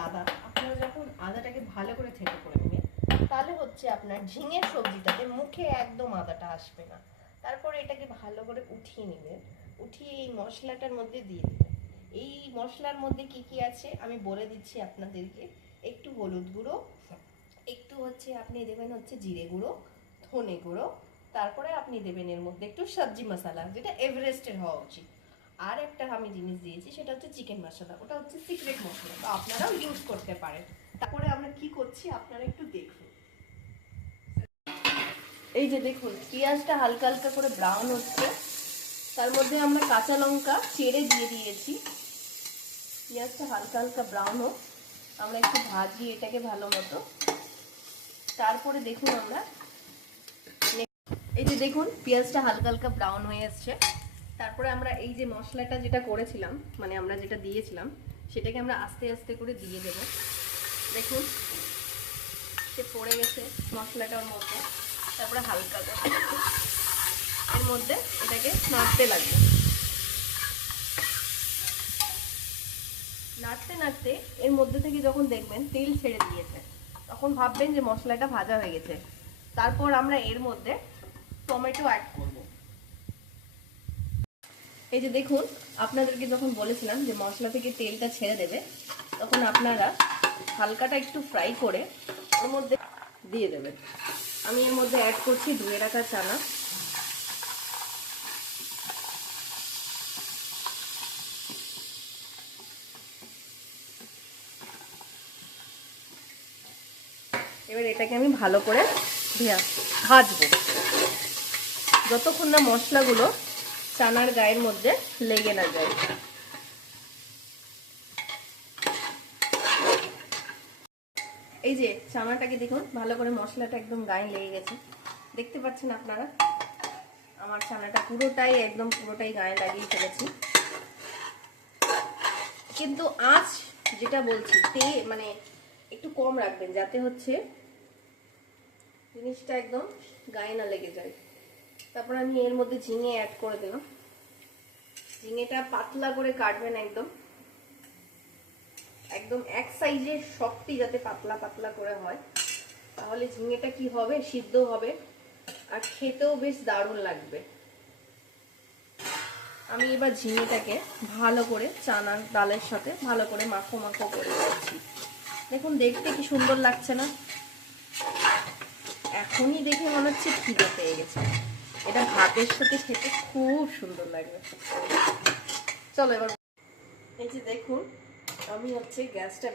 দাদা, আপনারা যখন আদাটাকে ভালো করে থেতো করে নেবেন, তাহলে হচ্ছে আপনার ঝিঙের সবজিটাতে মুখে একদম আদাটা আসবে না। তারপরে এটাকে ভালো করে উঠিয়ে নেবেন, উঠিয়ে এই মশলাটার মধ্যে দিয়ে দেবেন। এই মশলার মধ্যে কি কি আছে আমি বলে দিচ্ছি আপনাদেরকে। একটু হলুদ গুঁড়ো, একটু হচ্ছে আপনি দেবেন হচ্ছে জিরে গুঁড়ো, ধনে গুঁড়ো, তারপরে আপনি দেবেন এর মধ্যে একটু সবজি মশলা, যেটা এভারেস্টের হওয়া উচিত। আর একটা আমি জিনিস দিয়েছি, সেটা হচ্ছে চিকেন মশলা, ওটা হচ্ছে সিক্রেট মশলা, তো আপনারাও ইউজ করতে পারেন। তারপরে আমরা কি করছি আপনারা একটু দেখুন। এই যে দেখুন পেঁয়াজটা হালকা হালকা করে ব্রাউন হচ্ছে, তার মধ্যে আমরা কাঁচা লঙ্কা চেড়ে দিয়ে দিয়েছি। পেঁয়াজটা হালকা হালকা ব্রাউন হোক, আমরা একটু ভাজি এটাকে ভালো মতো। তারপরে দেখুন আমরা এই যে দেখুন পেঁয়াজটা হালকা হালকা ব্রাউন হয়ে আসছে। তারপরে আমরা এই যে মশলাটা যেটা করেছিলাম, মানে আমরা যেটা দিয়েছিলাম, সেটাকে আমরা আস্তে আস্তে করে দিয়ে দেব। দেখুন সে পড়ে গেছে মশলাটার মধ্যে। তারপরে হালকা করে এর মধ্যে এটাকে নাড়তে লাগবে। নাড়তে নাড়তে এর মধ্যে থেকে যখন দেখবেন তেল ছেড়ে দিয়েছে, তখন ভাববেন যে মশলাটা ভাজা হয়ে গেছে। তারপর আমরা এর মধ্যে টমেটো অ্যাড করব। এই যে দেখুন আপনাদেরকে যখন বলেছিলাম যে মশলা থেকে তেলটা ছেড়ে দেবে, তখন আপনারা হালকাটা একটু ফ্রাই করে ওর মধ্যে দিয়ে দেবেন। আমি এর মধ্যে অ্যাড করছি ধুয়ে রাখা চানা। এবার এটাকে আমি ভালো করে ভাজবো যতক্ষণ না মশলাগুলো চানার গায়ের মধ্যে লেগে না যায়। এই যে চানাটাকে দেখুন ভালো করে মশলাটা একদম গায়ে লেগে গেছে, দেখতে পাচ্ছেন আপনারা। আমার চানাটা পুরোটাই গায়ে লাগিয়ে ফেলেছি। কিন্তু আঁচ যেটা বলছি মানে একটু কম রাখবেন, যাতে হচ্ছে জিনিসটা একদম গায়ে না লেগে যায়। তারপর আমি এর মধ্যে ঝিঙে অ্যাড করে দিলাম। ঝিঙেটা পাতলা করে কাটবেন, একদম একদম এক সাইজের শক্তি, যাতে পাতলা পাতলা করে হয়, তাহলে ঝিঙেটা কি হবে, সিদ্ধ হবে আর খেতেও বেশ দারুণ লাগবে। আমি এবার ঝিঙেটাকে ভালো করে চানার ডালের সাথে ভালো করে মাখো মাখো করে দিচ্ছি। দেখুন দেখতে কি সুন্দর লাগছে না? এখনই দেখে মনে হচ্ছে খিদে পেয়ে গেছে। এটা ভাতের সাথে খেতে খুব সুন্দর লাগবে। চলো এবার এই যে দেখুন আমি হচ্ছে গ্যাসটা